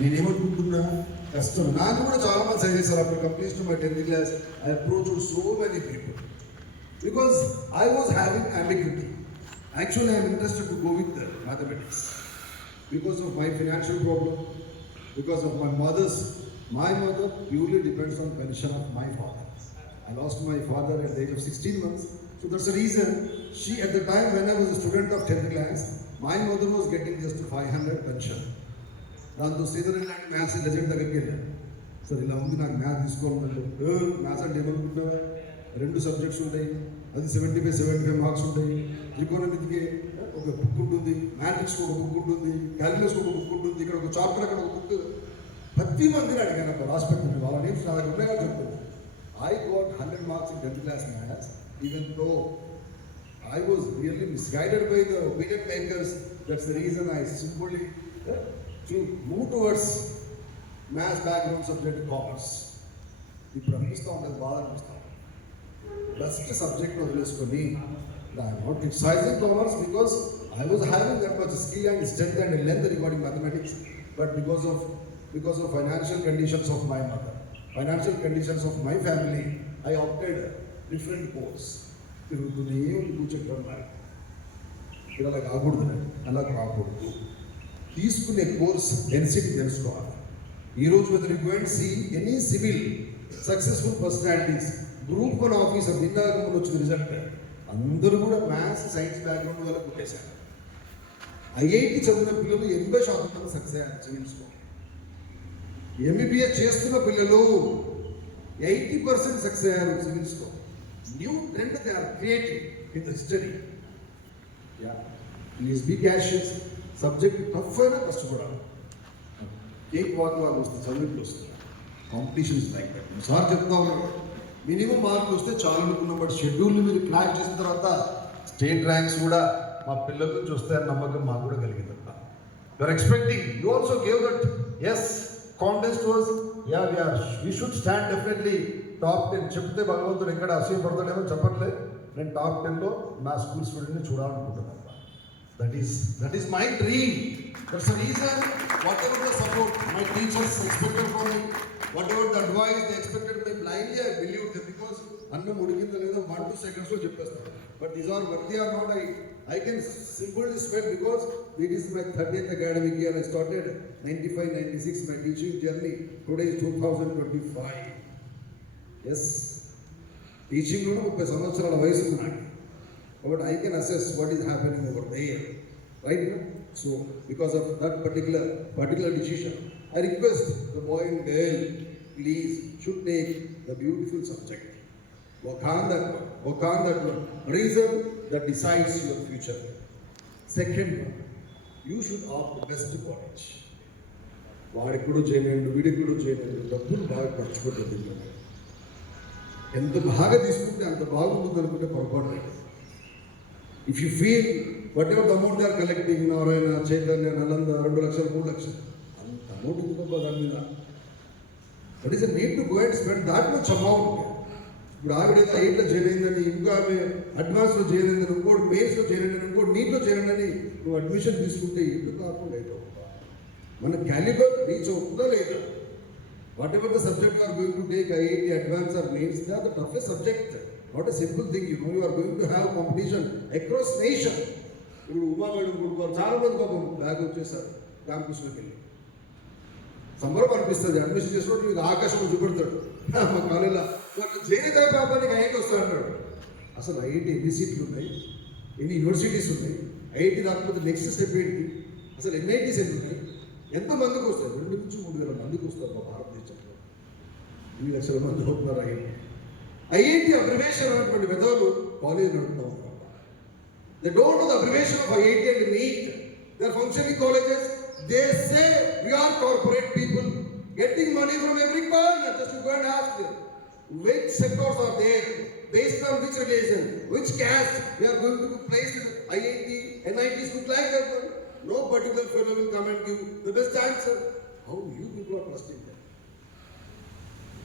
నేనేమనుకుంటున్నా కష్టం. నాకు కూడా చాలా మంది సజెస్ట్ చేశారు. అప్పుడు complete to my 10th class I approached so many people because I was having ambiguity. Actually I am interested to go with the mathematics because of my financial problem, because of my mother purely depends on pension of my father. I lost my father at the age of 16 months. So that's the reason she, at the time when I was a student of 10th class, my mother was getting just 500 pension. దాంతో శ్రీధరన్ లాంటి maths legend దగ్గరికి వెళ్ళాను. సార్ ఇలా ఉంది, నాకు మ్యాథ్స్ తీసుకోవాలంటే మ్యాథ్స్ అంటే ఏమనుకుంటావా, 2 సబ్జెక్ట్స్ ఉంటాయి, అది 75 మార్క్స్ ఉంటాయి, త్రికోణమితికి ఒక బుక్ ఉంటుంది, మ్యాట్రిక్స్ ఒక బుక్ ఉంటుంది, క్యాలిక్యులస్ ఒక బుక్ ఉంటుంది, ఇక్కడ ఒక చాప్టర్ అక్కడ ఒక బుక్. ప్రతి మందిని అడిగాను అక్కడ హాస్పిటల్ వాళ్ళ నేమ్స్ నా దగ్గర ఉన్నాయి చెప్తాను. I got 100 marks in 10th class maths, even though I was really misguided by the opinion makers. That's the reason I simply to move towards maths background subject commerce. ఇప్పుడు అనిపిస్తూ ఉంటుంది, బాగా అనిపిస్తాం. బెస్ట్ సబ్జెక్ట్ వదిలేసుకొని I am not criticizing commerce because I was having that much skill and strength and length regarding mathematics, but because of financial conditions of my mother, financial conditions of my family, I opted different course. తిరుగుతూనే కూర్చోట్టున్నారు, ఇక్కడ అలా కాకూడదు, అలా కాకూడదు. తీసుకునే course density తెలుసుకోవాలి. ఈరోజు whether you go and see any civil successful personalities, group 1 officer నిన్నగమని వచ్చిన రిజల్ట్ అందరూ కూడా మ్యాథ్స్ సైన్స్ బ్యాక్గ్రౌండ్ వల్ల కొట్టేశారు. ఐఐటి చదివిన పిల్లలు 80% సక్సెస్ అయ్యారు సివిల్స్లో. ఎంబీబీఎస్ చేస్తున్న పిల్లలు 80% సక్సెస్ అయ్యారు సివిల్స్లో. New trend they are creating in the history. Please be cautious. Subject tough అయినా కష్టపడాలి. కేక్ వాక్ వాళ్ళు వస్తే చదువులు వస్తుంది. Competition is like that. Sir చెప్తా ఉన్నాడు, మినిమం మార్కులు వస్తే చాలు అనుకున్నాం, బట్ షెడ్యూల్ని మీరు క్రాక్ చేసిన తర్వాత స్టేట్ ర్యాంక్స్ కూడా మా పిల్లల నుంచి వస్తాయని నమ్మకం మాకు కూడా కలిగింది. You're expecting, you also gave that as contest was we should stand definitely top 10. చెప్తే భగవంతుడు ఎక్కడ అసూయపడతాడేమో చెప్పట్లేదు. నేను టాప్ 10లో నా స్కూల్ స్టూడెంట్ని చూడాలనుకుంటున్నాను. That is my dream. That's the reason whatever the support my teachers expected from me, whatever the advice they expected me, blindly I believed them because annam udikinda ledo 1-2 seconds lo cheppestaru. But these are worthy or not, I can simply swear because it is my 30th academic year. I started 95-96 my teaching journey. Today is 2025. Yes, teaching lo 30 సంవత్సరాల వయసు నాకు. But I can assess what is happening over there, right? So because of that particular decision, I request the boy and girl, please should take the beautiful subject. Work on that one. Reason that decides your future. Second one, you should opt the best college. వాడికుడు చేయలేండు, వీడికుడు చేయలేండు, డబ్బులు బాగా ఖర్చు పెట్టదు. ఎంత బాగా తీసుకుంటే అంత బాగుంటుంది అనుకుంటే పొరపాటు. If you feel whatever the amount they are collecting, Narayana, Chaitanya, Nalanda, 2 lakhs, 3 lakhs, అంత అమౌంట్ ఉంటుందా దాని మీద? That is a need to go and spend that much amount. ఇప్పుడు ఆవిడేదో 8లో చేరిందని, ఇంకా ఆమె అడ్వాన్స్లో చేరిందని, ఇంకోటి మెయిన్స్లో చేరిందని, ఇంకోటి నీట్లో చేరిందని నువ్వు అడ్మిషన్ తీసుకుంటే ఎందుకు కాకుండా లేట్ అవుతుందా? మన క్యాలిబర్ రీచ్ అవుతుందా లేదా? Whatever the subject are going to take, IIT, advance or mains, they are the toughest subject. Not a simple thing, you are going to have competition across nation. ఇప్పుడు ఉమా మేడం కొడుకోవాలి, చాలా మంది పాపం బ్యాగ్ వచ్చేసారు రామకృష్ణకి వెళ్ళి. సంబరం అనిపిస్తుంది, అడ్మిషన్ చేసినట్టు మీకు ఆకాశంలో చూపెడతాడు మా కాలేజీలో. చేరితే పాపానికి ఐఐటి వస్తా అంటాడు. అసలు ఐఐటి ఎన్ని సీట్లు ఉన్నాయి, ఎన్ని యూనివర్సిటీస్ ఉన్నాయి, ఐఐటి రాకపోతే నెక్స్ట్ స్టెప్ ఏంటి, అసలు ఎన్ఐటీస్ ఎన్ని ఉన్నాయి, ఎంతమందికి వస్తారు? 2 నుంచి 3 వేల మందికి వస్తారు మా భారతదేశంలో. 2 లక్షల మంది అవుతున్నారు ఐఐటి అబ్రివేషన్ అనేటువంటి విధాలు కాలేజ్ నడుపుతూ ఉంటారు. They don't know the abbreviation of IIT and NEET. They are functioning colleges. They say we are corporate people getting money from every corner. Just go and ask them which sectors are there, based on which religion, which caste we are going to be placed in IIT, NITs look like that one. No particular fellow will come and give the best answer. How you people are trusting them?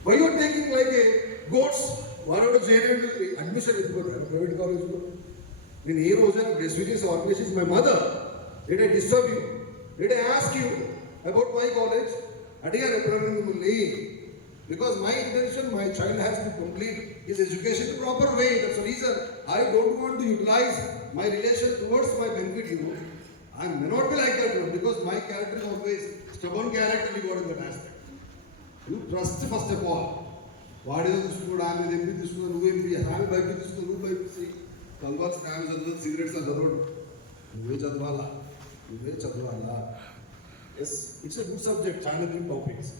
Why you are taking like a goats? వాడు చేయండి అడ్మిషన్ ఎత్తుకోతారు ప్రైవేట్ కాలేజ్లో. నేను ఏ రోజైనా రెస్యూజెస్ organization my mother, dad I disturb you, dad I ask you about my college అడిగారు ఎప్పుడైనా మిమ్మల్ని because my intention my child has to complete his education proper way that's reason I don't want to utilize my relation towards my benefit you I may not be like that one because my character is always stubborn character we got in that aspect. You trust first of all. వాడేదో తీసుకున్నాడు ఆమె ఎంపీ తీసుకున్నాడు నువ్వేంపీ ఆమె బయట తీసుకున్నావు నువ్వు బయట కల్వాల్సి ఆమె చదువు సిగరెట్స్ అని చదవడు నువ్వే చదవాలా yes it's a good subject చాలా టాపిక్స్